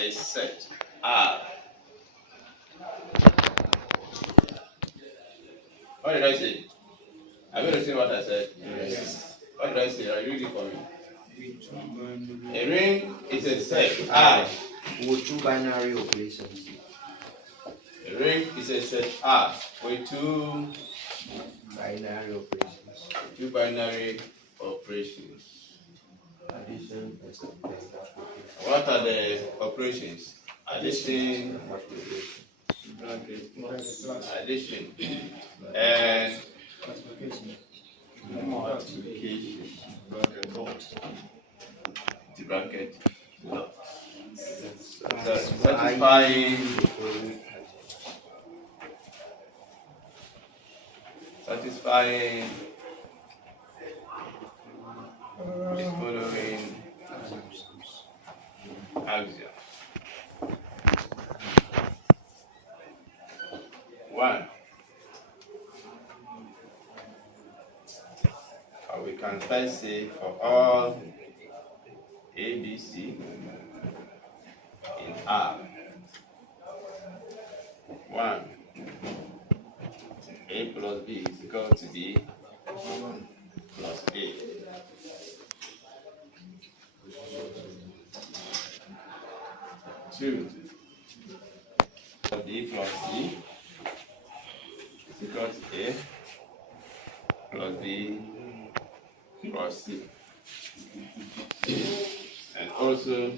is set. R. What did I say? Are you understanding what I said? Yes. What did I say? Are you reading for me? A ring is a set R. With two binary operations. A ring is a set R with two Binary operations. Addition. and subtraction. What are the operations? Addition. Addition. And multiplication. The bracket. Satisfying the following axiom. 1. Or we can first say for all A, B, C in R. 1. A plus B is equal to B plus A. 2. B plus C is equal to A plus B plus C. And also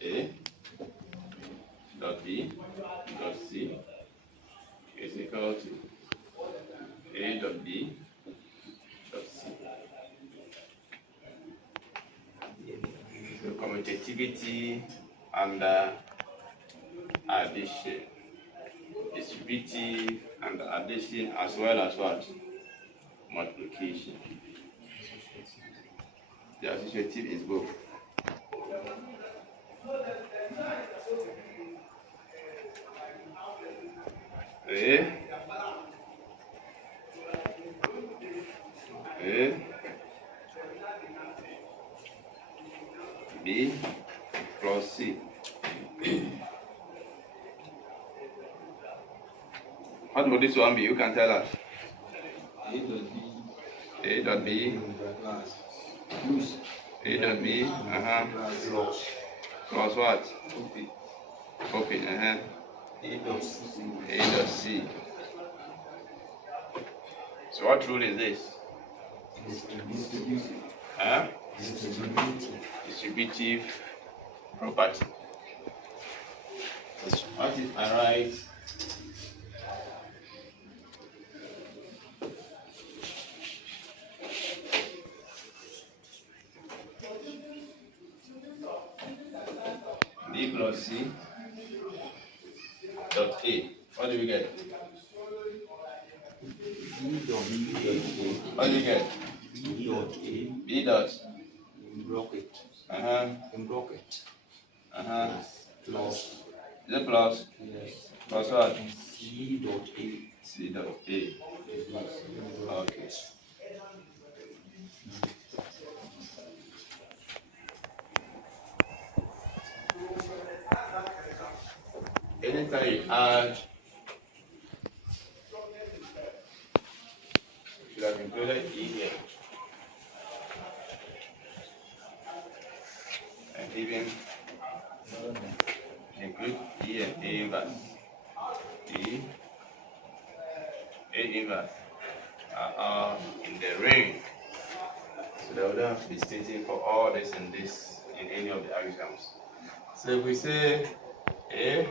A dot B dot C is equal to A dot B dot C. So commutativity under addition, distributive and addition, as well as what? Multiplication. The associative is both. A B plus C. What would this one be? You can tell us. A dot B A dot B plus what? Open. A dot C. So what rule is this? Distributive property. What if I write B plus C dot A? What do we get? What do we get? B dot In bracket. Plus. Is it plus? Yes. Plus what? C dot A. C dot A. Okay. Anytime you add, should have included E here. And even include E and A inverse. A inverse are all in the ring. So they would have to be stated for all this and this in any of the axioms. So if we say A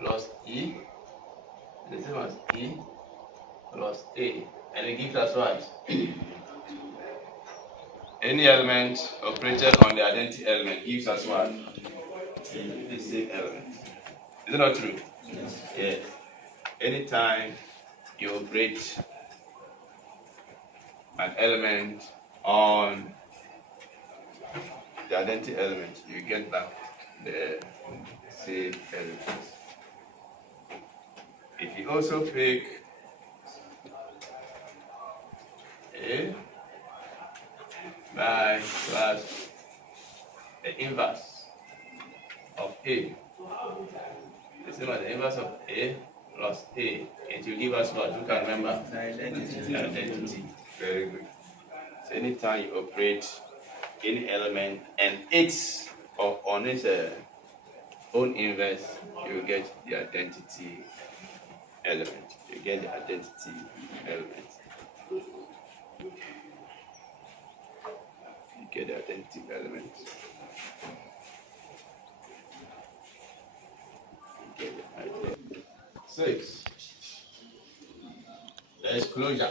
plus E is the same as E plus A, and it gives us what? Any element operated on the identity element gives us what? The same element. Is it not true? Yes. Yes. Anytime you operate an element on the identity element, you get back the same elements. If you also pick A by plus the inverse of A. The same as the inverse of A plus A. It will give us what? Who can remember? Identity. Very good. So anytime you operate any element and its or on its own inverse, you will get the identity element. You get the identity element. You get the identity element. You get the identity. 6. There is closure.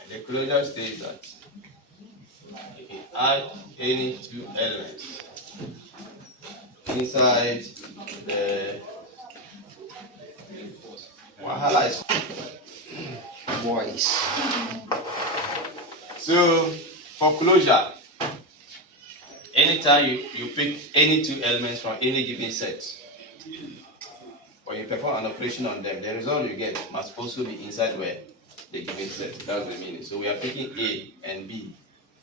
And the closure states that if you add any two elements inside the wahala is Voice. so for closure, anytime you pick any two elements from any given set, or you perform an operation on them, the result you get must also be inside where the given set. That's the meaning. So we are picking A and B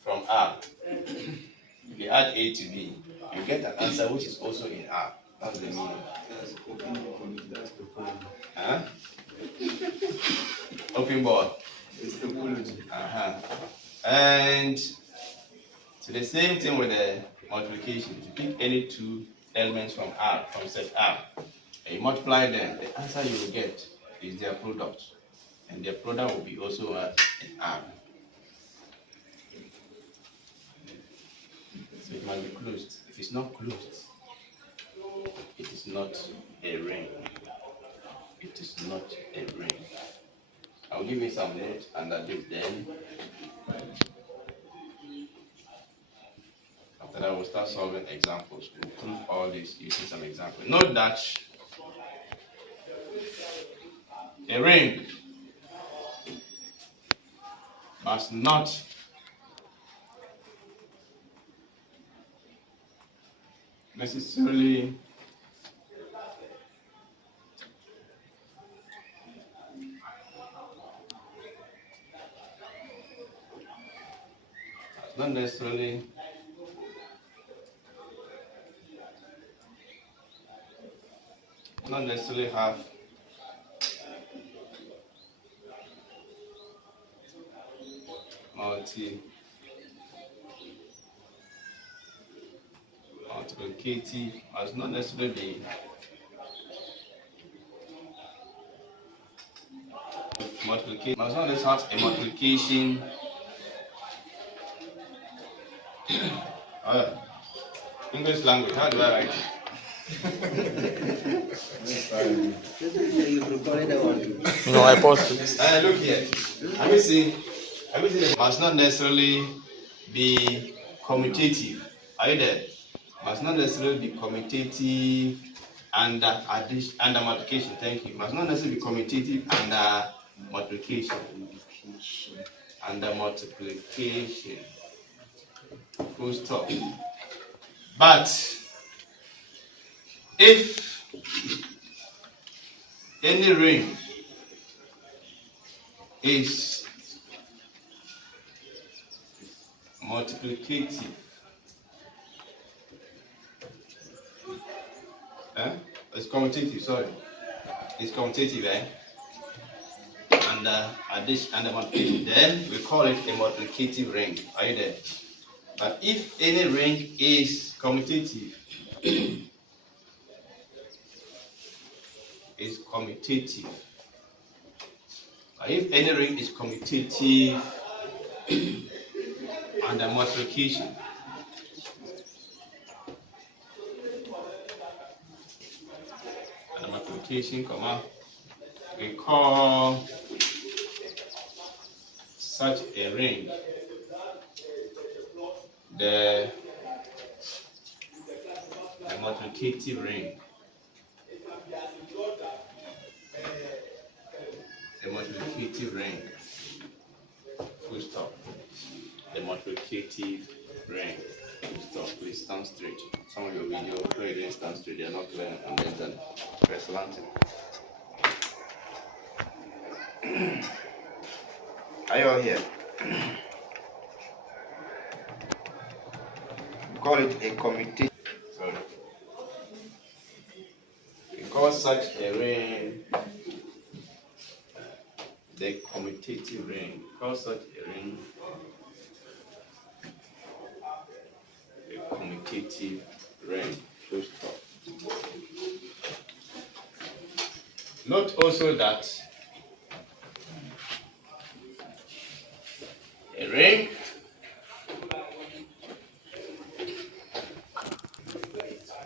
from R. If you add A to B, you get an answer which is also in R. That's the meaning. That's topology. Huh? Open board. It's topology. And so the same thing with the multiplication. If you pick any two elements from R, from set R, and you multiply them, the answer you will get is their product. And their product will be also in R. So it must be closed. If it's not closed, it is not a ring. It is not a ring. I'll give you some notes under this then. After that, we'll start solving examples. We'll prove all this using some examples. Note that a ring must not necessarily not necessarily have multiplicative, must not necessarily be multiplication, must not necessarily have a multiplication. English language, how do I write it? No, I paused it. Look here. Have you seen it must not necessarily be commutative. Are you there? Must not necessarily be commutative under addition, under multiplication. Thank you. Must not necessarily be commutative under multiplication. Under multiplication. Full stop. But if any ring is multiplicative, it's commutative, sorry. It's commutative, under addition, under multiplication, then we call it a multiplicative ring. Are you there? But if any ring is commutative, But if any ring is commutative under multiplication, we call such a ring the multiplicative ring. The multiplicative ring. Full stop. The multiplicative ring. Full stop. Please stand straight. Some of your video where you didn't stand straight, they are not clear and less than slanting. Are you all here? call it a commutative. Sorry. We call such a ring the commutative ring. We call such a ring a commutative ring. Full stop. Note also that a ring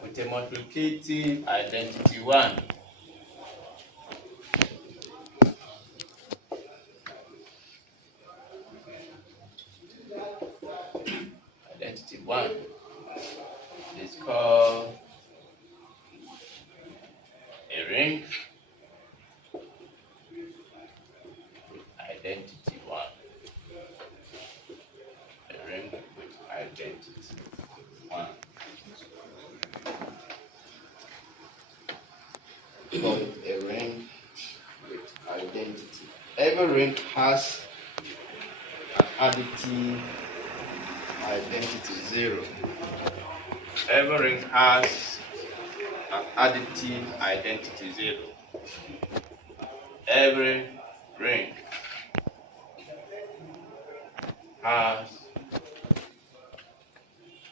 with a multiplicative identity 1 is called a ring with identity 1. A ring with identity 1. Call it a ring with identity. Every ring has an additive identity 0. Every ring has an additive identity 0. Every ring has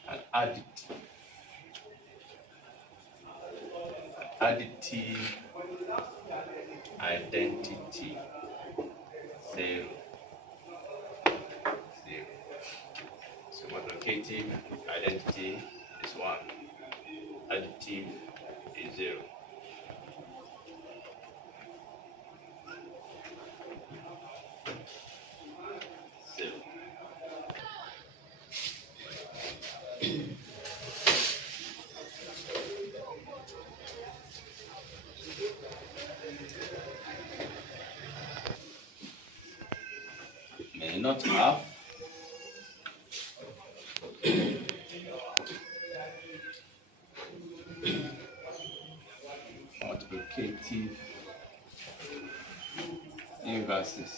an additive identity 0. So multiplicative identity is 1. Additive is 0. May not have multiplicative inverses.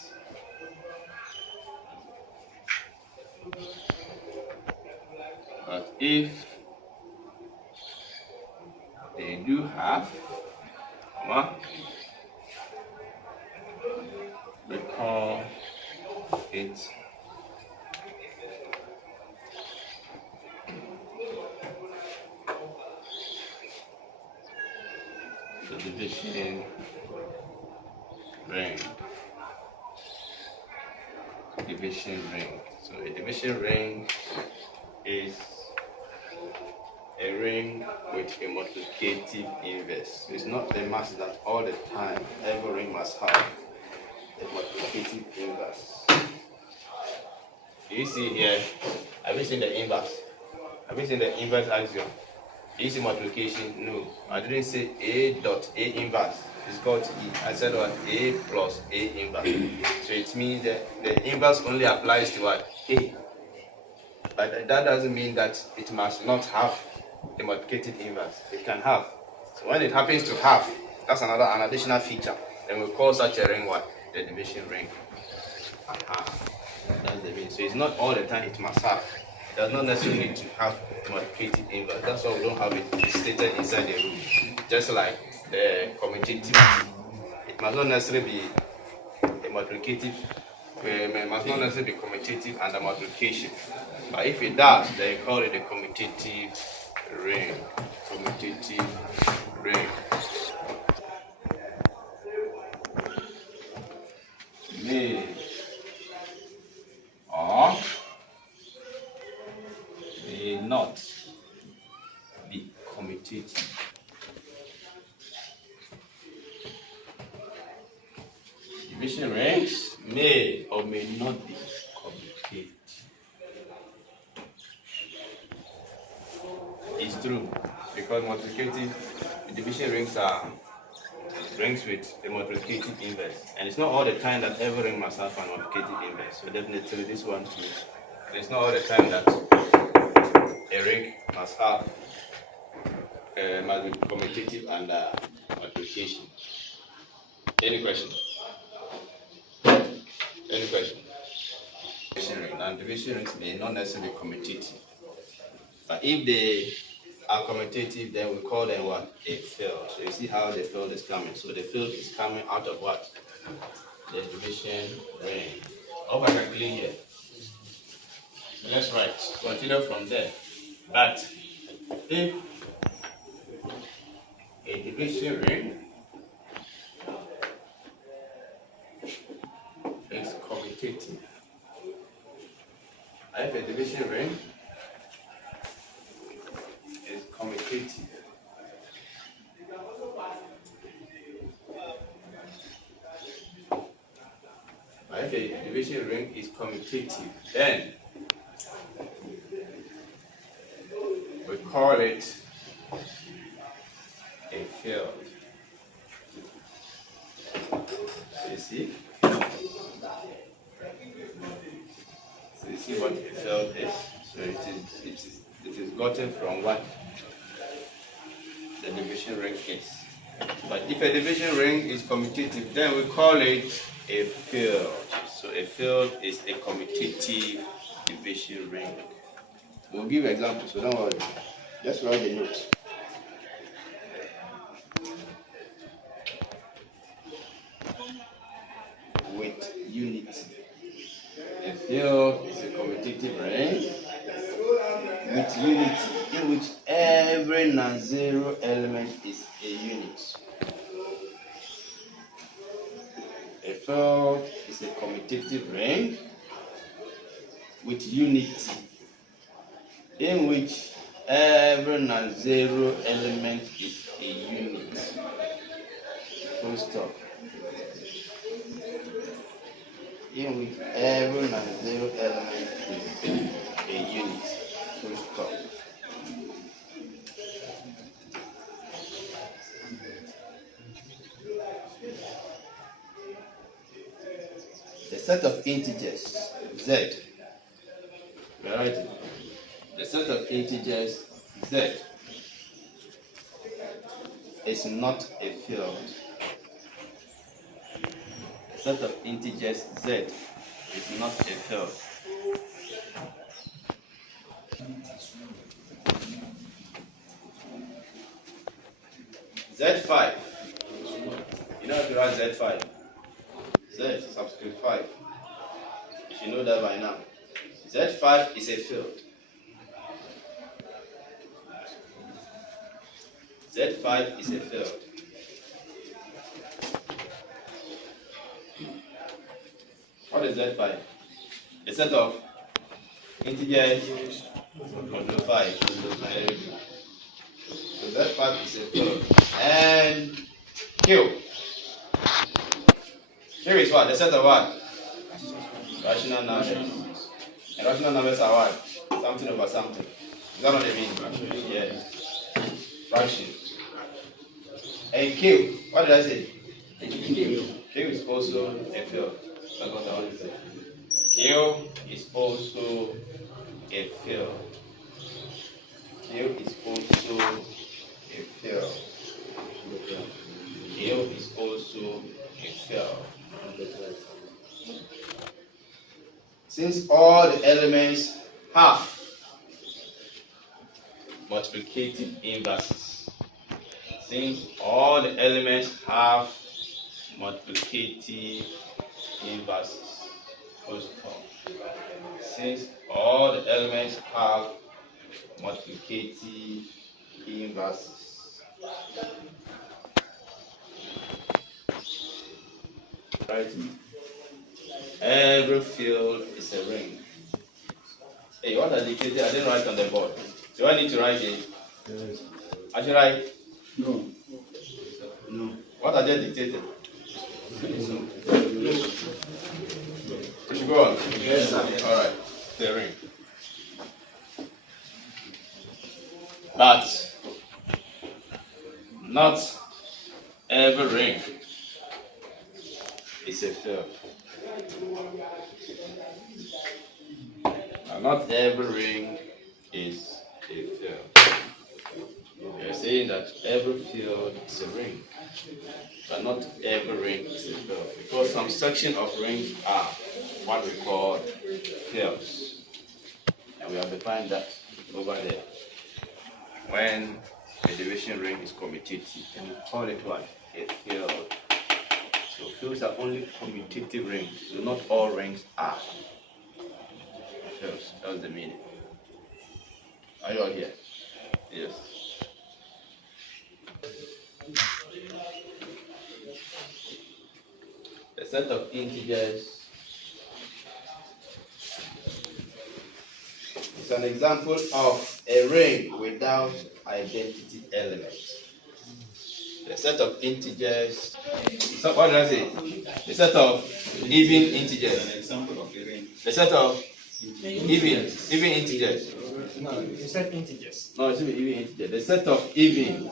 But if they do have, we call it the division ring. Division ring. So a division ring is a ring with a multiplicative inverse. So it's not the mass that all the time every ring must have a multiplicative inverse. You see here, have you seen the inverse? Have you seen the inverse axiom? Do you see multiplication? No. I didn't say A dot A inverse is equal to E. I said what? A plus A inverse. So it means that the inverse only applies to what? A. But that doesn't mean that it must not have a multiplicative inverse. It can have. So when it happens to have, that's an additional feature. Then we call such a ring what? The division ring. That's the meaning. So it's not all the time it must have. It does not necessarily need to have a multiplicative inverse. That's why we don't have it stated inside the rule. Just like the commutativity. It must not necessarily be a multiplicative. It must not necessarily be commutative and a multiplication. But if it does, then you call it a commutative ring. Commutative ring. May or may not be commutative. Division rings may or may not be commutative. It's true because multiplicative division rings are rings with a multiplicative inverse, and it's not all the time that every ring must have a multiplicative inverse. So definitely this one too. And it's not all the time that a ring must have must be commutative and multiplication. Any question? Any question? Division ring. Now division rings may not necessarily be commutative. But if they are commutative, then we call them what? A field. So you see how the field is coming. So the field is coming out of what? The division ring. Hope I can clean here. Let's write. Continue from there. But if a division ring is commutative, if a division ring is commutative, if a division ring is commutative, then we call it a field. So you see? So you see what a field is? So it is gotten from what the division ring is. But if a division ring is commutative, then we call it a field. So a field is a commutative division ring. We'll give examples, so don't worry. Just write the notes. With unity. A field is a commutative ring with unity, in which every non-zero element is a unit. A field is a commutative ring with unity, in which every non-zero element is a unit. Full stop. In which every non-zero element is a unit. Full stop. The set of integers z. Right? The set of integers z is not a field. The set of integers z is not a field. Z5. You know how to write Z5? Z subscript 5. You should know that by now. Z5 is a field. Z5 is a field. What is Z5? A set of integers modulo 5. Very good. So Z5 is a field. And Q. Q is what? The set of what? Rational numbers. And rational numbers are what? Something over something. Is that what they mean? Yes. Fraction. And Q. What did I say? Q is also a field. That's what I want to say. Q is also a field. Q is also a field. Q is also a field. Since all the elements have multiplicative inverses, since all the elements have multiplicative inverses, since all the elements have multiplicative inverses, right? Every field is a ring. Hey, what I dictated, I didn't write on the board. Do I need to write it? Yes. I should write? No. No. What I just dictated? You should go on. Yes, sir. Alright, the ring. But not every ring is a field. And not every ring is a field. We are saying that every field is a ring, but not every ring is a field, because some section of rings are what we call fields, and we have defined that over there. when a division ring is commutative, and we call it what? A field. So fields are only commutative rings. So not all rings are fields. That's the meaning. Are you all here? Yes. A set of integers is an example of a ring without identity elements. The set of integers. So what does it? The set of even integers. An example of a ring. The set of even integers. No, you said integers. No, it should be even integers. The set of even.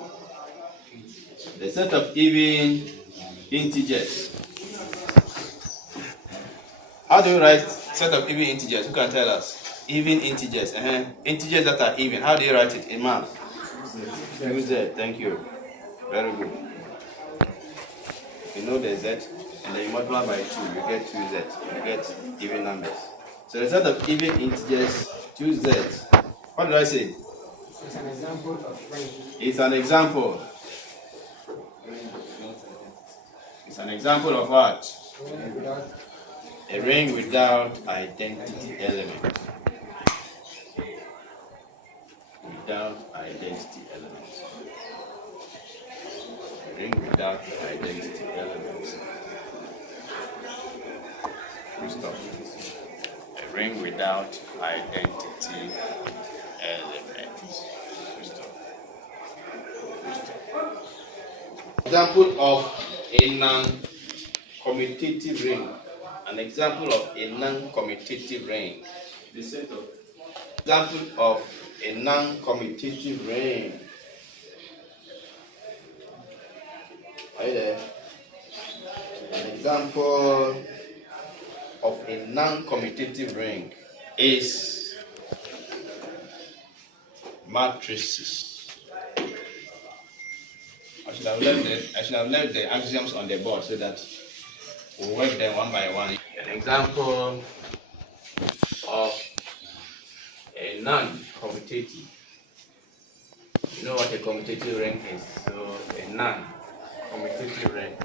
The set of even integers. How do you write set of even integers? Who can tell us? Even integers. Integers that are even. How do you write it in math? Use Z. Thank you. Very good. You know the Z, and then you multiply by 2, you get 2Z. You get even numbers. So the set of even integers, 2Z. What did I say? It's an example of ring. It's an example. It's an example of what? Ring without. A ring without identity element. Without identity elements. A ring without identity elements. Full stop. A ring without identity elements. Full stop. Full stop. Example of a non-commutative ring. An example of a non-commutative ring. The set of Example of a non-commutative ring. Are you there? An example of a non-commutative ring is matrices. I should have left the axioms on the board so that we'll work them one by one. An example of a non-commutative. You know what a commutative ring is? So a non-commutative ring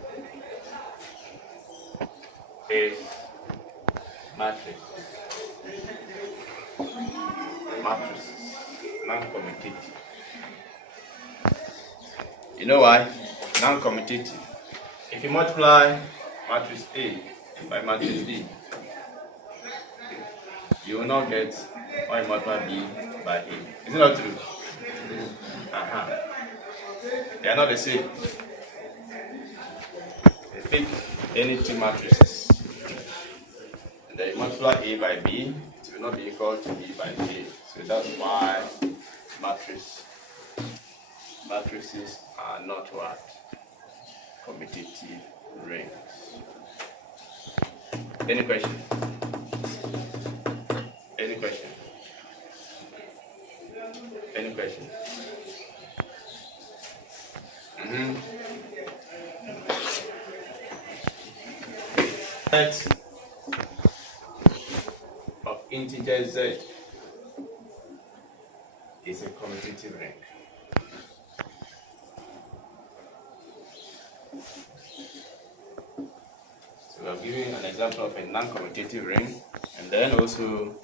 is matrix. Matrices. Non-commutative. You know why? Non-commutative. If you multiply matrix A by matrix B, you will not get why you multiply B by A. Is it not true? They are not the same. You pick any two matrices, and then you multiply A by B, it will not be equal to B by A. So that's why matrices are not what? Commutative rings. Any question? Any question? Any question? Set of integer Z is a commutative ring. So I've given an example of a non-commutative ring, and then also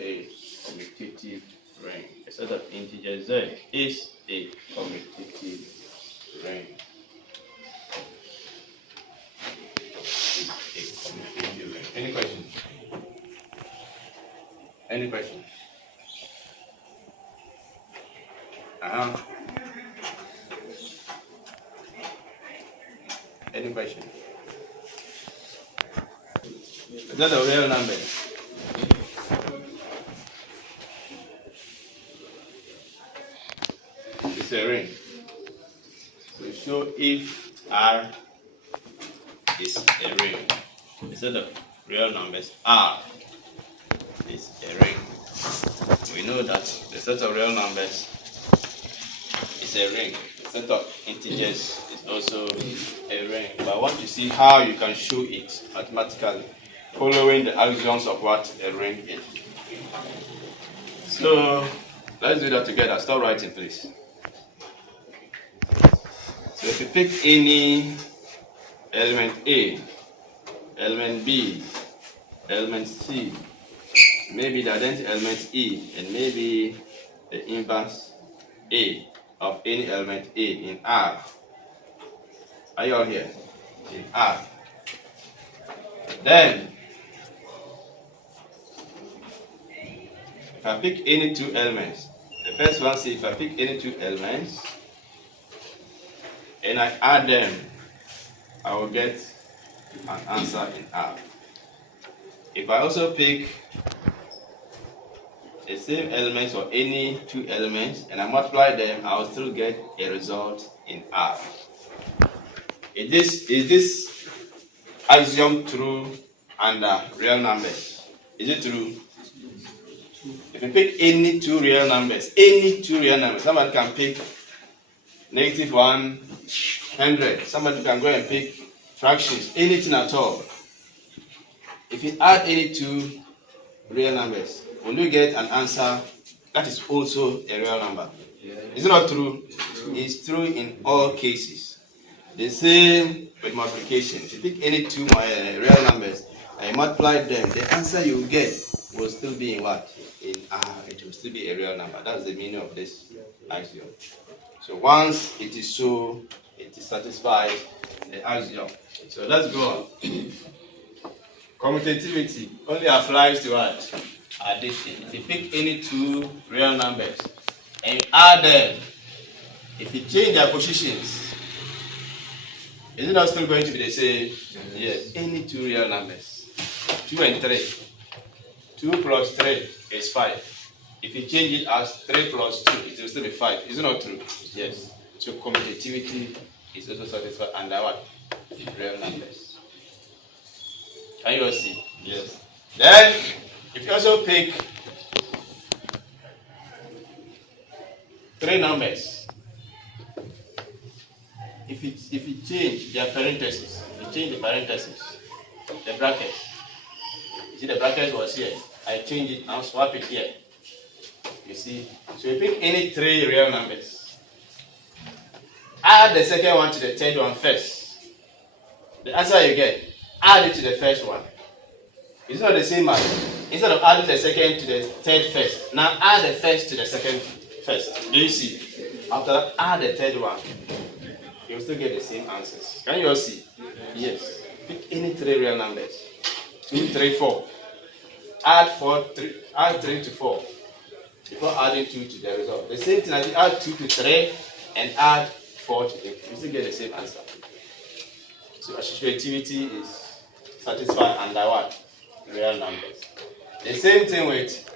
a commutative ring. A set of integer Z is a commutative ring. Is a commutative ring. Any questions? Any questions? Any question? Is that a real number? It's a ring. To show if R is a ring, a set of real numbers R is a ring. We know that the set of real numbers is a ring. The set of integers is also a ring. But I want to see how you can show it mathematically, following the axioms of what a ring is. So Let's do that together. Stop writing, please. So if you pick any element A, element B, element C, maybe the identity element E, and maybe the inverse A of any element A in R. Are you all here? In R. Then, if I pick any two elements, the first one says if I pick any two elements and I add them, I will get an answer in R. If I also pick the same elements or any two elements and I multiply them, I will still get a result in R. Is this axiom true under real numbers? Is it true? If you pick any two real numbers, somebody can pick negative 100. Somebody can go and pick fractions, anything at all. If you add any two real numbers, will you get an answer that is also a real number? Is it not true? It's true in all cases. The same with multiplication. If you pick any two real numbers and you multiply them, the answer you get will still be in what? In R. It will still be a real number. That's the meaning of this axiom. So once it is so, it is satisfied the axiom. So let's go on. Commutativity only applies to what? Addition. If you pick any two real numbers and you add them, if you change their positions, is it not still going to be the same? Yes. Any two real numbers. 2 and 3. 2 plus 3 is 5. If you change it as 3 plus 2, it will still be 5. Is it not true? Yes. So commutativity is also satisfied under what? Real numbers. Can you all see? Yes. Then, if you also pick 3 numbers, if you change their parentheses, the bracket, you see the bracket was here, I change it and swap it here. You see, so you pick any 3 real numbers, add the second one to the third one first. The answer you get, add it to the first one. It's not the same as, instead of adding the second to the third first, now add the first to the second first. Do you see? After that, add the third one. You'll still get the same answers. Can you all see? Yes. Pick any 3 real numbers. 2, 3, 4. Add 3 to 4 before adding 2 to the result. The same thing as you add 2 to 3 and add 4 to 8. You still get the same answer. So associativity is satisfied under what? Real numbers. The same thing with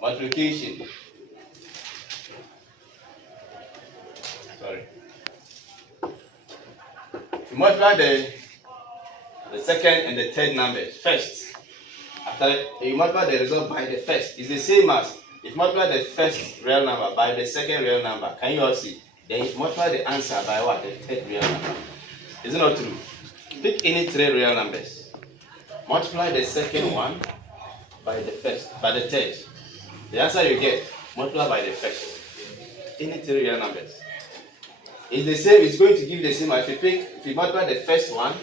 multiplication. Sorry. If you multiply the second and the third numbers first, after you multiply the result by the first, it's the same as if you multiply the first real number by the second real number. Can you all see? Then you multiply the answer by what? The third real number. Is it not true? Pick any 3 real numbers. Multiply the second one by the third. The answer you get, multiply by the first. Any 3 real numbers. It's the same, it's going to give the same. If you multiply the first one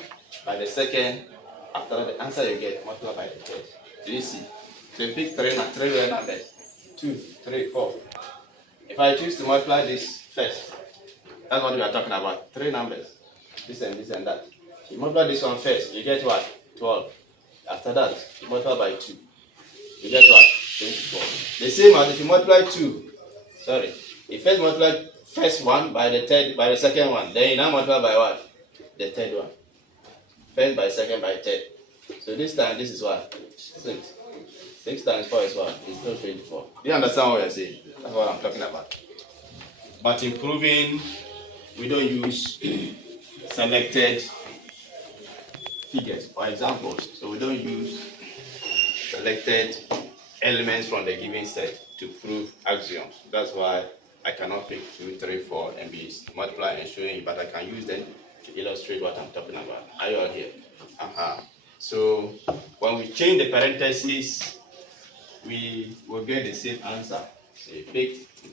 by the second, after that, the answer you get, multiply by the third. Do you see? So you pick 3 real numbers. 2, 3, 4. If I choose to multiply this first, that's what we are talking about. 3 numbers. This and that. You multiply this one first, you get what? 12. After that, you multiply by 2. You get what? 24. The same as if you multiply 2. Sorry. You first multiply first one by the second one. Then you now multiply by what? The third one. First by second by third. So this time, this is what? 6. 6 times 4 is what? It's still 24. Do you understand what we are saying? That's what I'm talking about. But in proving, we don't use selected figures or examples. So we don't use selected elements from the given set to prove axioms. That's why I cannot pick 2, 3, 4 and be multiplying and showing you, but I can use them to illustrate what I'm talking about. Are you all here? So when we change the parentheses, we will get the same answer. So you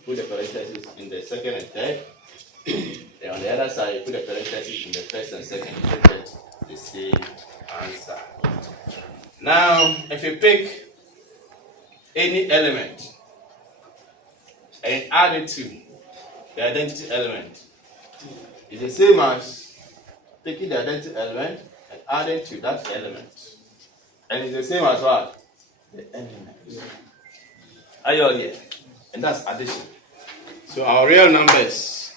put the parentheses in the second and third. Then on the other side, you put the parentheses in the first and second. You get the same answer. Now, if you pick any element and add it to the identity element, it's the same as taking the identity element and adding to that element. And it's the same as what? The element. Are you all here? And that's addition. So our real numbers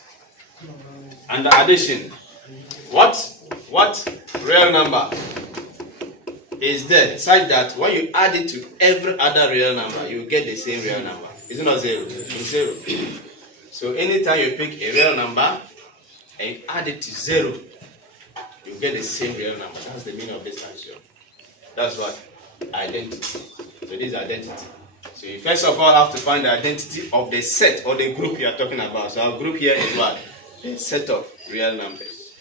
under addition, what real number is there such that when you add it to every other real number, you get the same real number? Is it not zero? It's zero. So anytime you pick a real number and you add it to zero, you get the same real number. That's the meaning of this axiom. That's what identity. So this is identity. So you first of all have to find the identity of the set or the group you are talking about. So our group here is what? A set of real numbers.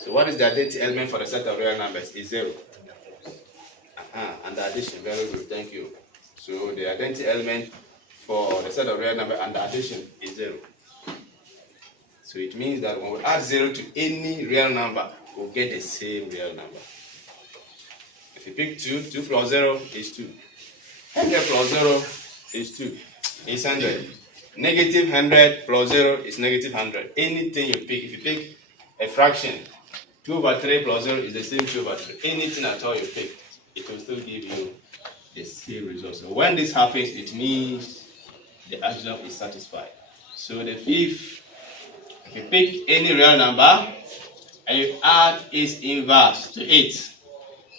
So what is the identity element for the set of real numbers? Is zero. And the addition, very good, thank you. So the identity element for the set of real numbers and the addition is zero. So it means that when we add zero to any real number, we'll get the same real number. If you pick 2, 2 plus 0 is 2. 100 plus 0 is 2. It's 100. Negative 100 plus 0 is negative 100. Anything you pick, if you pick a fraction, 2 over 3 plus 0 is the same 2 over 3. Anything at all you pick, it will still give you the same result. So when this happens, it means the axiom is satisfied. So the fifth, if you pick any real number and you add its inverse to it,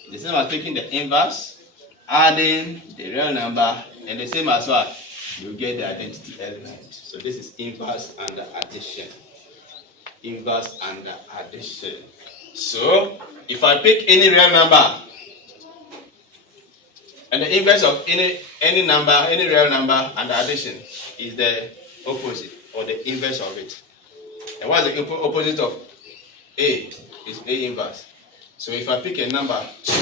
the same as taking the inverse, adding the real number, and the same as what? You get the identity element. So this is inverse and addition. Inverse and addition. So if I pick any real number and the inverse of any number, any real number, and the addition is the opposite or the inverse of it. And what is the opposite of A? Is A inverse. So if I pick a number 2,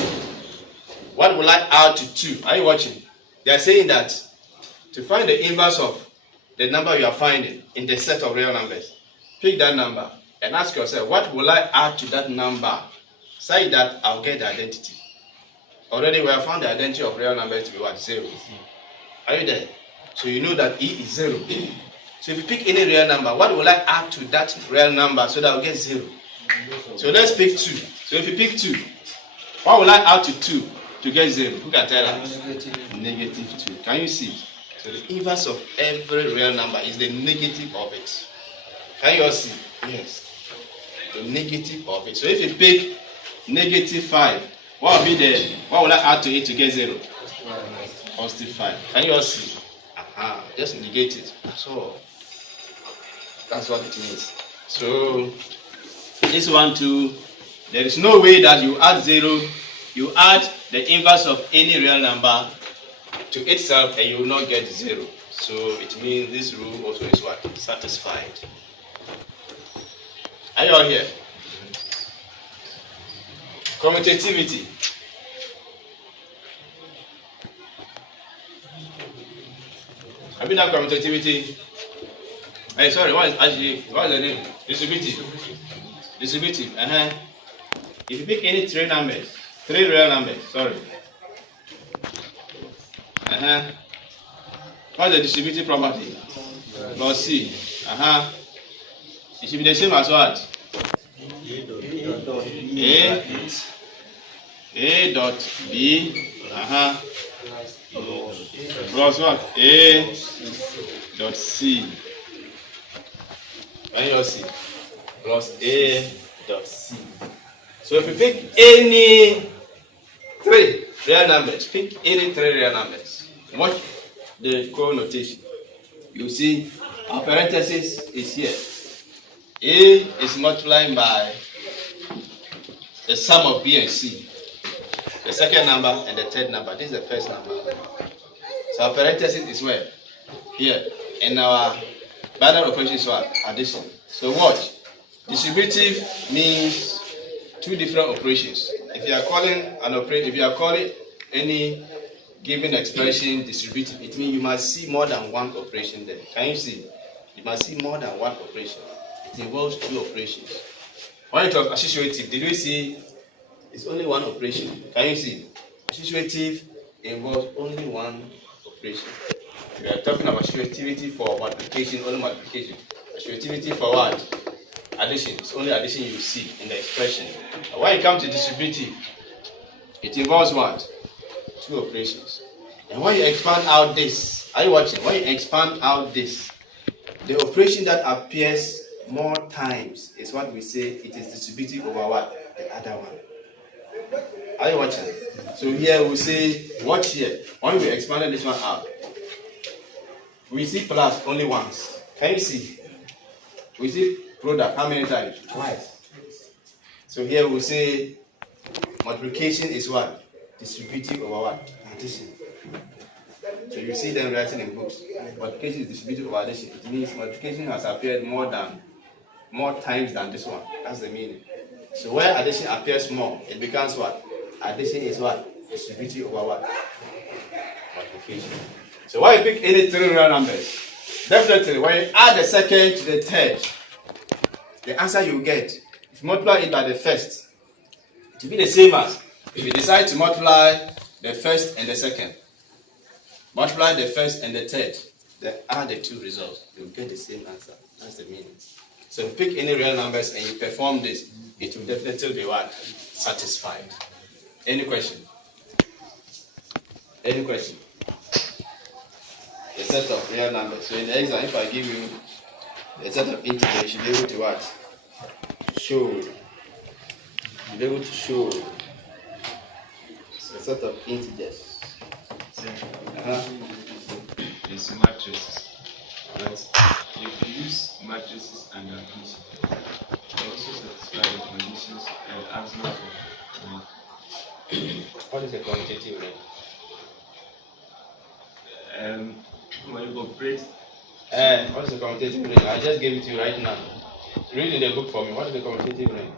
what will I add to 2? Are you watching? They are saying that to find the inverse of the number you are finding in the set of real numbers, pick that number and ask yourself, what will I add to that number? Say that I'll get the identity. Already we have found the identity of real numbers to be what? 0. Are you there? So you know that E is 0. So if you pick any real number, what will I add to that real number so that I'll get 0? So let's pick 2. So if you pick 2, what will I add to 2 to get 0? Who can tell us? Negative 2. Can you see? So the inverse of every real number is the negative of it. Can you all see? Yes. The negative of it. So if you pick negative 5, what will I add to it to get 0? Positive 5. Can you all see? Just negate it. That's all. That's what it means. So this one too, there is no way that you add 0, you add the inverse of any real number to itself and you will not get 0. So it means this rule also is what? Satisfied. Are you all here? Commutativity. Have you done commutativity? Hey, sorry, what is the name? Distributive. Distributive. If you pick any 3 numbers, 3 real numbers, sorry. What's the distributive property? Plus C. It should be the same as what? A dot B. Plus what? A dot C. When you see plus A dot C. So if you pick any 3 real numbers, pick any 3 real numbers. Watch the co-notation. You see our parenthesis is here. A is multiplying by the sum of B and C. The second number and the third number. This is the first number. So our parenthesis is where? Here. And our binary operation is what? Addition. So watch. Distributive means 2 different operations. If you are calling any given expression distributive, it means you must see more than one operation there. Can you see? You must see more than one operation. It involves two operations. When it was associative, did we see it's only one operation? Can you see? Associative involves only one operation. We are talking about associativity for multiplication, only multiplication. Associativity for what? Addition. It's only addition you see in the expression. But when it comes to distributive, it involves what? Two operations. And when you expand out this, are you watching? When you expand out this, the operation that appears more times is what we say it is distributive over what? The other one. Are you watching? So here we say, watch here. When we expanded this one out, we see plus only once. Can you see? We see product how many times? Twice. So here we say multiplication is what? Distributive over what? Addition. So you see them writing in books. Multiplication is distributive over addition. It means multiplication has appeared more times than this one. That's the meaning. So where addition appears more, it becomes what? Addition is what? Distributive over what? Multiplication. So when you pick any three real numbers, definitely when you add the second to the third, the answer you get, if you multiply it by the first, it will be the same as if you decide to multiply the first and the second. Multiply the first and the third, then add the two results, you will get the same answer. That's the meaning. So if you pick any real numbers and you perform this, it will definitely be what? Satisfied. Any question? Any question? A set of real numbers. So in the exam, if I give you a set of integers, you should be able to what? Show. You'll be able to show a set of integers. It's matrices. But if you use matrices and addition, they also satisfy the conditions and asthma for What is a commutative ring? when you operate. What is a commutative ring? I just gave it to you right now. Read in the book for me. What is a commutative ring?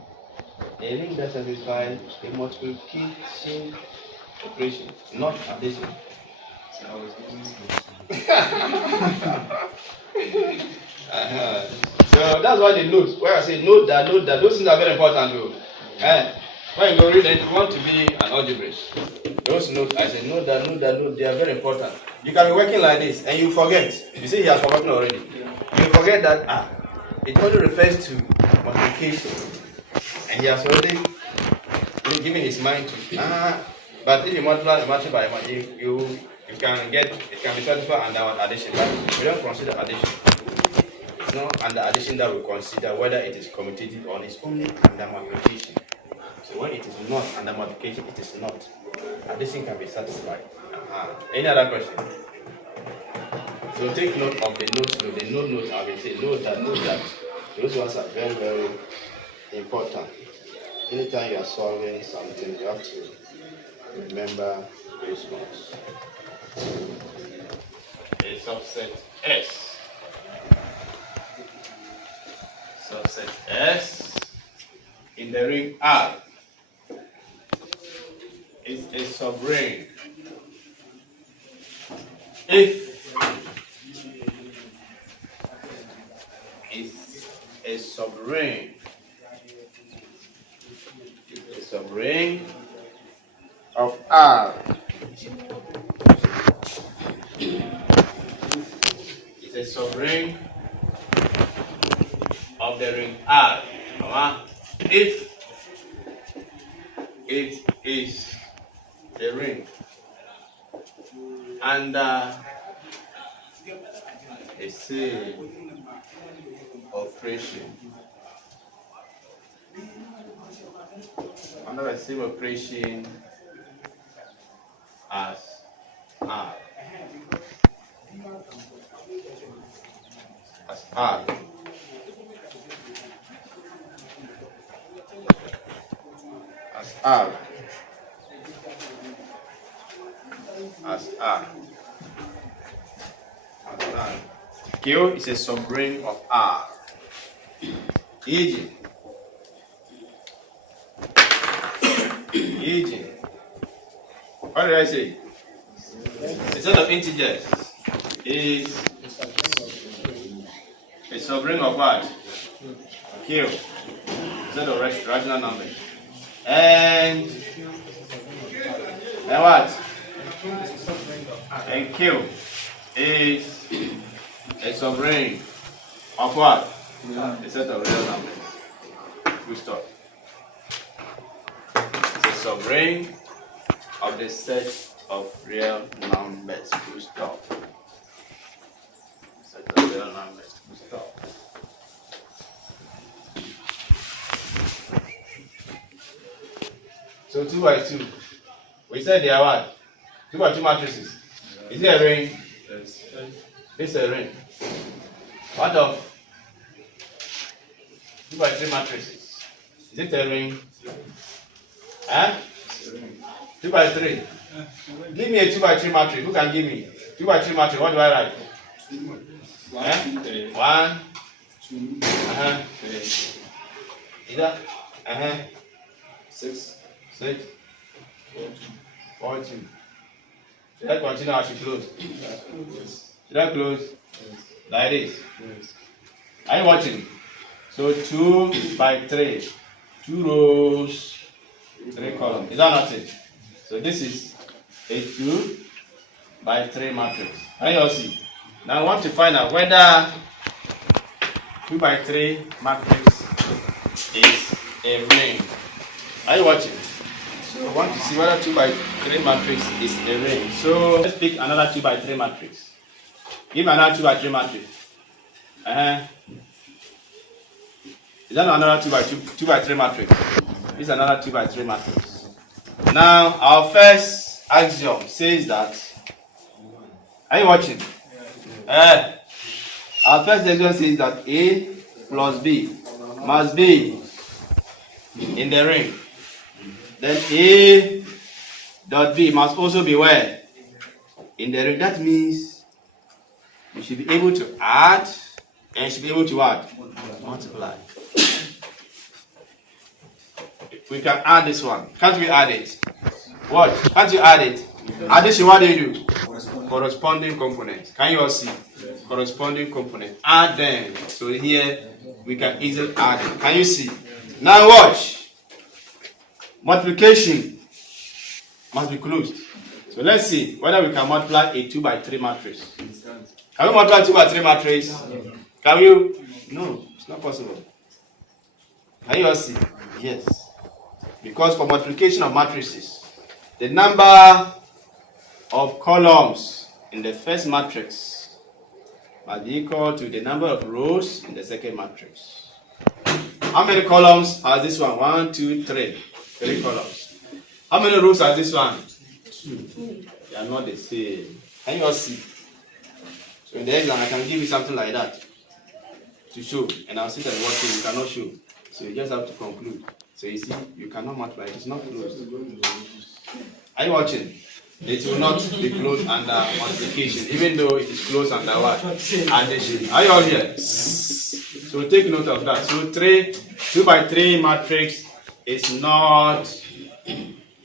A ring that satisfies a multiplication operation, not addition. So I was giving So that's why the notes, where I say note that, those things are very important though. When you go read it, you want to be an algebraist. Those notes, I say note that, they are very important. You can be working like this and you forget. You see he has forgotten already. You forget that it only refers to multiplication. And he has already given his mind to but if you multiply by one, you can get, it can be satisfied under addition, but we don't consider addition. It's not under addition that we consider whether it is commutative or it's only under multiplication. So when it is not under multiplication, it is not. Addition can be satisfied. Any other question? So take note of the note. The note I will say note that. Those ones are very, very important. Anytime you are solving something, you have to remember those ones. A subset S. Subset S in the ring R is a subring if it's a subring of R. It's a subring of the ring R. If it is a ring under a same operation. Under the same operation as R. As R. As R. As R. As R. Q is a subring of R. Agent. Agent. What did I say? A set of integers is a subring of what? Q. A set of rational numbers. And what? And Q is a subring of what? A set of real numbers. We stop. It's a subring of the set of real numbers. We stop. Set of real numbers. We stop. So 2 by 2. We said they are what? 2 by 2 matrices. Is it a ring? Yes. This is a ring. What of 2 by 3 matrices? Is it a ring? Huh? 2 by 3. Give me a 2 by 3 matrix. Who can give me? 2 by 3 matrix. What do I write? 1, 2, 3. 1. 2, 3. Is that? 6. 6. 4, 2. 4, 2. Should I continue or should I close? Yes. Should I close? Yes. Like this. Yes. Are you watching? So 2 by 3. 2 rows, 3 columns. Is that not it? So this is a 2 by 3 matrix. Can you all see? Now I want to find out whether 2 by 3 matrix is a ring. Are you watching? So I want to see whether 2 by 3 matrix is a ring. So let's pick another 2 by 3 matrix. Give me another 2 by 3 matrix. Is that another 2 by 3 matrix? This is another 2 by 3 matrix. Now our first axiom says that. Are you watching? Our first axiom says that A plus B must be in the ring. Then A dot B must also be where? In the ring. That means you should be able to add and you should be able to what? Multiply. We can add this one. Can't we add it? What? Can't you add it? Addition, what do you do? Corresponding components. Can you all see? Corresponding components. Add them. So here we can easily add it. Can you see? Now watch. Multiplication must be closed. So let's see whether we can multiply a 2 by 3 matrix. Can we multiply 2 by 3 matrix? Can you? No, it's not possible. Can you all see? Yes. Because for multiplication of matrices, the number of columns in the first matrix must be equal to the number of rows in the second matrix. How many columns has this one? 1, 2, 3. 3 columns. How many rows has this one? 2. They are not the same. Can you all see? So in the exam, I can give you something like that to show, and I'll sit and watch it. You cannot show. So you just have to conclude. So you see, you cannot multiply. It is not closed. Are you watching? It will not be closed under multiplication, even though it is closed under what? Addition. Are you all here? So take note of that. So 2 by 3 matrix is not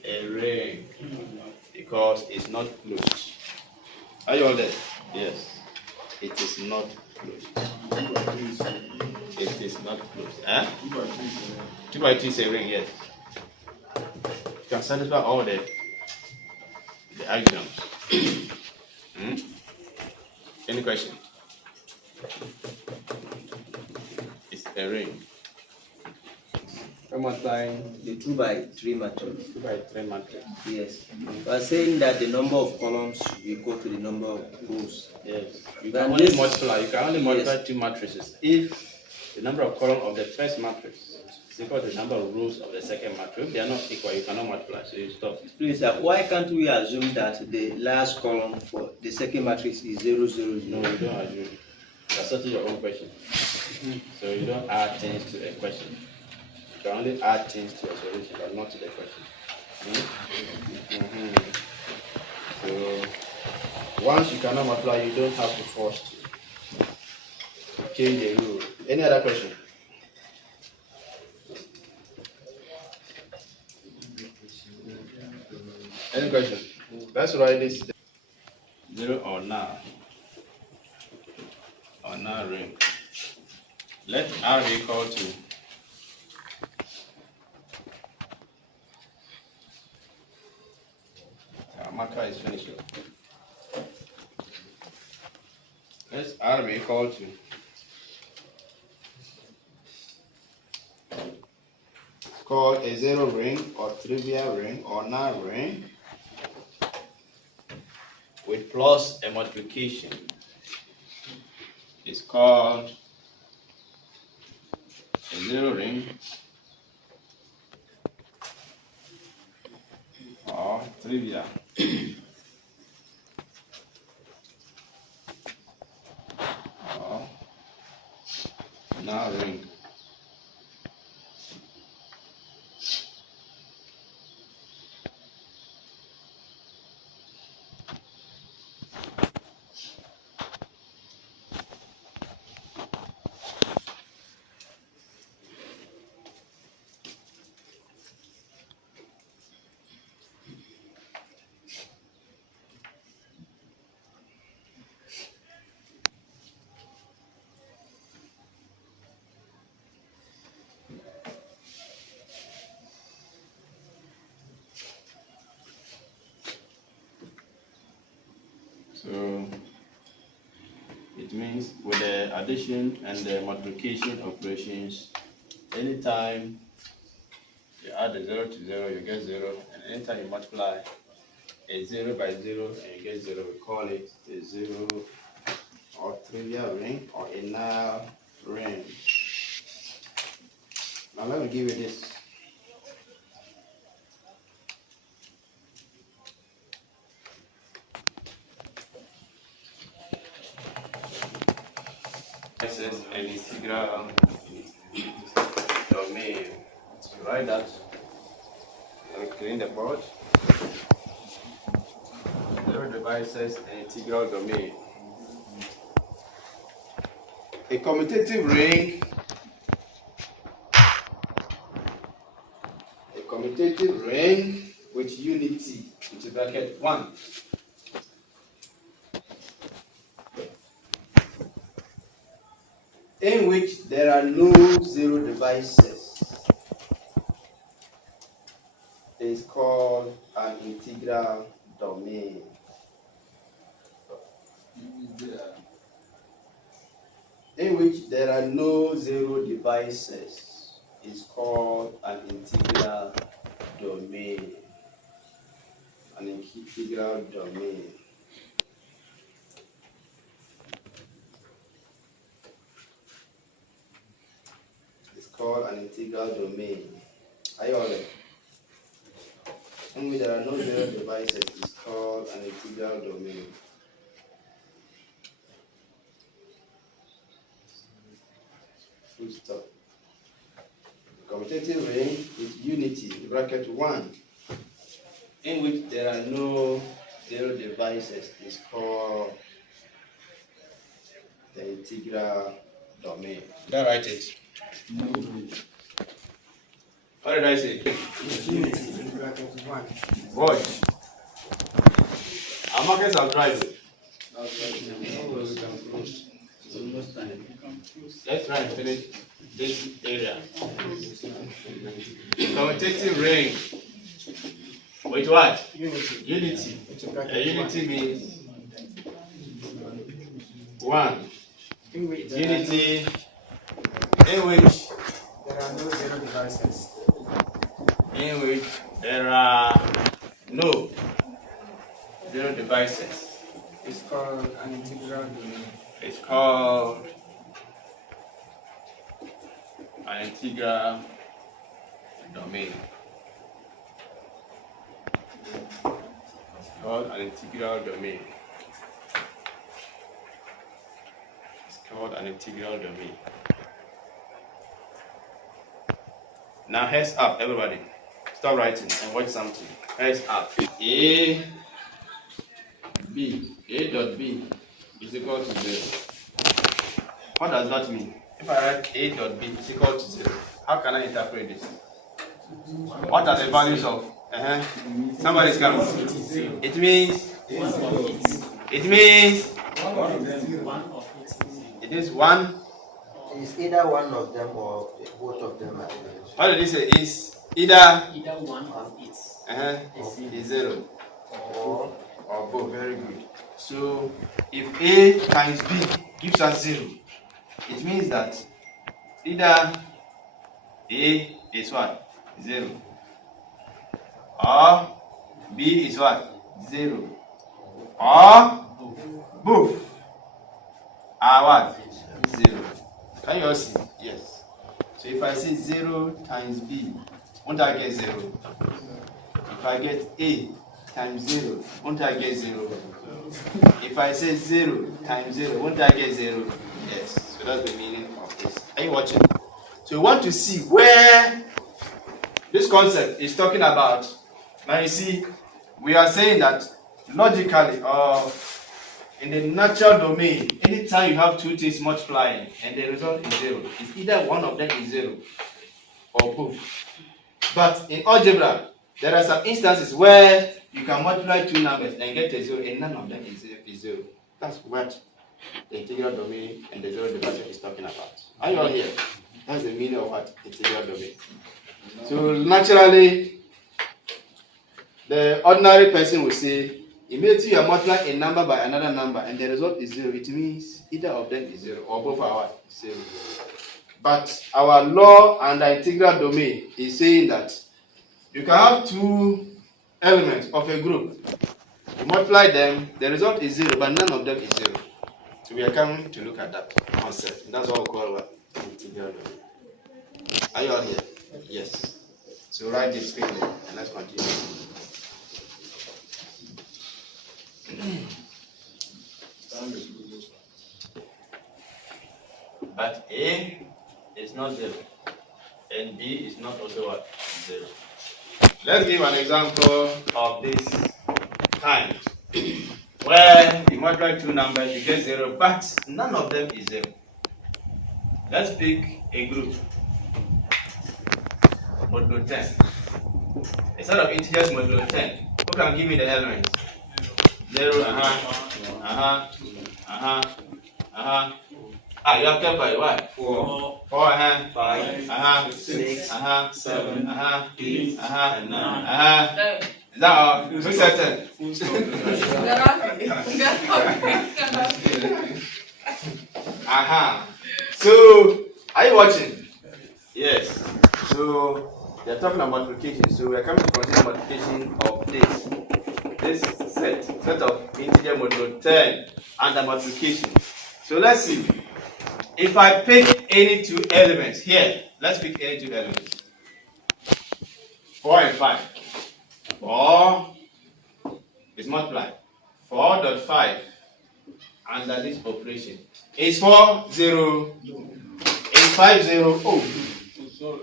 a ring because it's not closed. Are you all there? Yes. It is not closed. It is not closed. 2 by 2 is a ring, yes. You can satisfy all the axioms. Any question? It's a ring. Multiplying the 2 by 3 matrix. 2 by 3 matrix. Yes. We are saying that the number of columns should be equal to the number of rows. Yes. You Then can only this- multiply. You can only multiply Yes. 2 matrices if the number of columns of the first matrix is equal to the number of rows of the second matrix. If they are not equal, you cannot multiply. So you stop. Please, why can't we assume that the last column for the second matrix is 0, 0, 0? No, you don't agree. That's certainly your own question. So you don't add things to a question. You can only add things to a solution, but not to the question. So once you cannot multiply, you don't have to force to change the rule. Any other question? Any question? Let's write this. 0 or null ring. Let R be equal to our marker is finished. Let R be equal to called a 0 ring or trivial ring or null ring with plus a multiplication. It's called a 0 ring or trivial. Or null ring. So it means with the addition and the multiplication operations, anytime you add a 0 to 0, you get 0, and anytime you multiply a 0 by 0 and you get 0, we call it a 0 or trivial ring or a null ring. Now let me give you this. This is an integral domain. So write that. Let me clean the board. Zero devices an integral domain. A commutative ring. A commutative ring with unity, into bracket 1. In which there are no 0 devices is called an integral domain. In which there are no 0 devices is called an integral domain. An integral domain. Called an integral domain. Are you all there? In which there are no 0 devices is called an integral domain. Full stop. Commutative ring with unity, bracket 1, in which there are no 0 devices is called the integral domain. Did I write it? No. What did I say? Unity in bracket 1. Watch. Our markets are driving. Let's try and finish this area. Commutative ring. With what? Unity. Unity. Unity 1. means 1. In which there Unity in which there are no 0 devices. in which there are no 0 devices. It's called an integral domain. It's called an integral domain. It's called an integral domain. It's called an integral domain. Now heads up, everybody. Stop writing and watch something. Heads up. A dot B is equal to 0. What does that mean? If I write A dot B is equal to 0, how can I interpret this? What are the values of? Somebody's coming. It means It means One of them. it is one. It's either one of them or both of them are zero. What did he say? Is either One of it. is zero or both. Very good. So if A times B gives us 0, it means that either A is what? 0. Or B is what? 0. Or both are what? 0. Can you all see? Yes. So if I say 0 times B, won't I get 0? If I get A times 0, won't I get 0? If I say 0 times 0, won't I get 0? Yes. So that's the meaning of this. Are you watching? So we want to see where this concept is talking about. Now you see, we are saying that logically or in the natural domain, anytime you have two things multiplying and the result is 0, it's either one of them is 0 or both. But in algebra, there are some instances where you can multiply two numbers and get a 0 and none of them is 0. That's what the integral domain and the zero divisor is talking about. Are you all here? That's the meaning of what integral domain. So naturally, the ordinary person will say, immediately you are multiplying a number by another number and the result is 0, it means either of them is 0 or both are what? 0. But our law and the integral domain is saying that you can have two elements of a group. You multiply them, the result is 0, but none of them is 0. So we are coming to look at that concept. That's what we call what? Integral domain. Are you all here? Yes. So write this quickly and let's continue. But A is not 0 and B is not also what? 0. Let's give an example of this kind where you multiply two numbers, you get 0, but none of them is 0. Let's pick a group. Modulo 10. A set of integers modulo 10. Who can give me the elements? 0, you have kept by what? 4, 5, 6, 7, 8, and 9. Is that all? Who said 10? So, are you watching? Yes. So, they're talking about multiplication. So, we are coming to consider multiplication of this set of integer modulo 10 and the multiplication. So, let's see. If I pick any two elements here, let's pick any two elements. 4 and 5. 4 is multiplied. 4.5 under this operation is 4, 0, is 5, 0. Oh, sorry.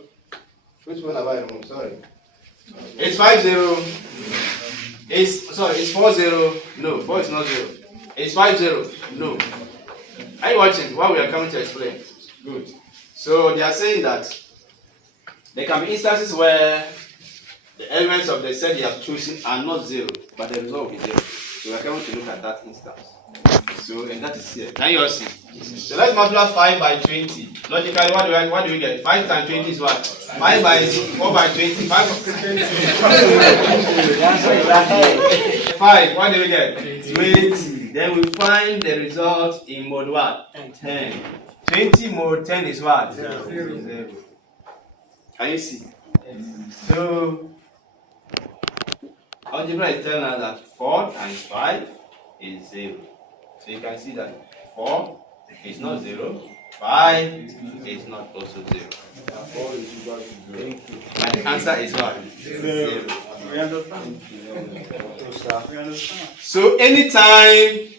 Which one have I removed? Sorry. It's 5, 0. It's 4, 0. No, 4 is not 0. It's 5, 0. No. Are you watching? What we are coming to explain? Good. So they are saying that there can be instances where the elements of the set you have chosen are not 0, but the result will be 0. So we are coming to look at that instance. So and that is here. Can you all see? So let's multiply 5 by 20. Logically, what do we get? 5 times 20 is what? 5 by 4 by 20. 5. What do we get? 20. Then we find the result in mode what? 10. 20 mode 10 is what? 0. Can you see? So algebra is telling us that 4 times 5 is 0. So you can see that 4 is not 0, 5 is not also 0. And the answer is what? 0. We understand. So anytime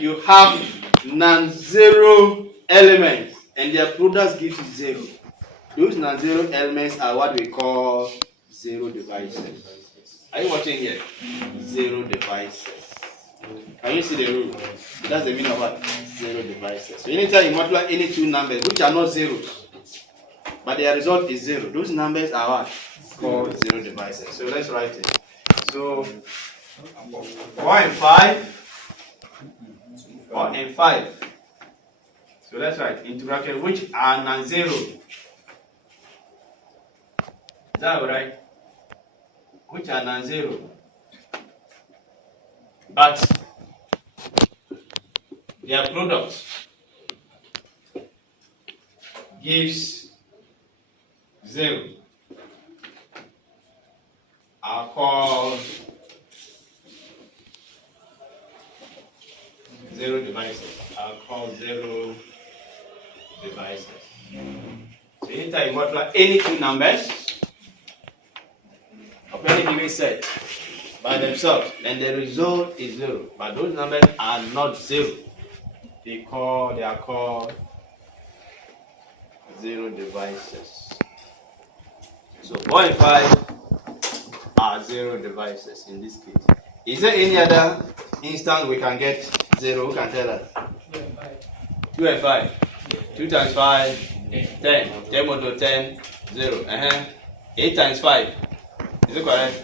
you have non-zero elements and their products gives you 0, those non-zero elements are what we call zero divisors. Are you watching here? Zero divisors. Can you see the rule? That's the meaning of what? Zero divisors. So anytime you multiply any two numbers which are not zeros, but their result is 0, those numbers are what? Called zero divisors. So let's write it. So 4 and 5. 4 and 5. So let's write into bracket which are non-zero. Is that right? Which are non-zero. But their product gives 0 are called 0 devices. Are called 0 devices. So anytime you multiply any two numbers of any given set by themselves, then the result is 0. But those numbers are not 0. They are called 0 devices. So 4 and 5 are 0 devices in this case. Is there any other instance we can get 0? Who can tell us? 2 and 5. 2 times 5, 10. 10 modulo 10, 0. 8 times 5. Is it correct?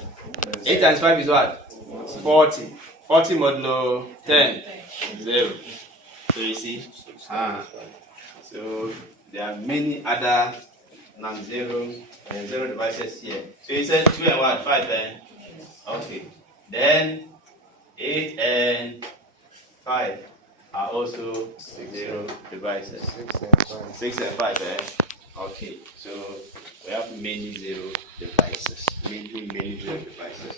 8 times 5 is what? 40. 40 modulo 10, 0. So you see? So there are many other non-zero and 0 devices here. So you said 2 and what? 5, Okay. Then 8 and 5 are also 0 devices. 6 and 5, Okay. So we have many 0 devices. Many 0 devices.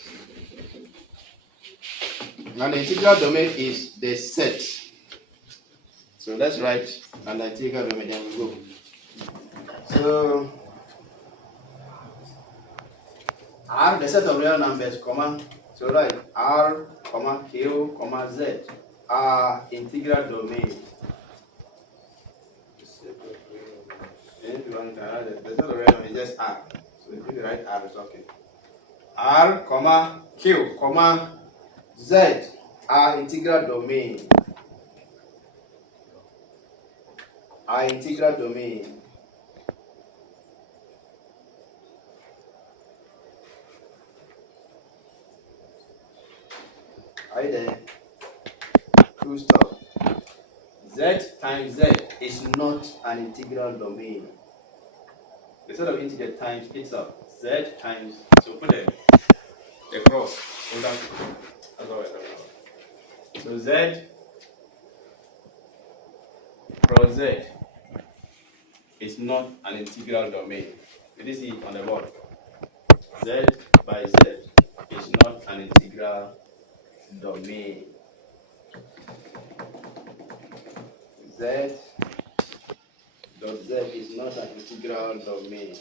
Now the integral domain is the set. So let's write an integral domain, then we go. So R, the set of real numbers, comma. So write R, comma Q, comma Z are integral domain. The set of real numbers is just R. So if you write R, it's okay. R, comma Q, comma Z are integral domain. Are integral domain. Are you there? Full stop. Z times Z is not an integral domain. The set of integer times itself. Z times, so put the cross. So that's what we're talking about. So Z cross Z is not an integral domain. Did you see it on the board? Z by Z is not an integral domain. Z dot Z is not an integral domain.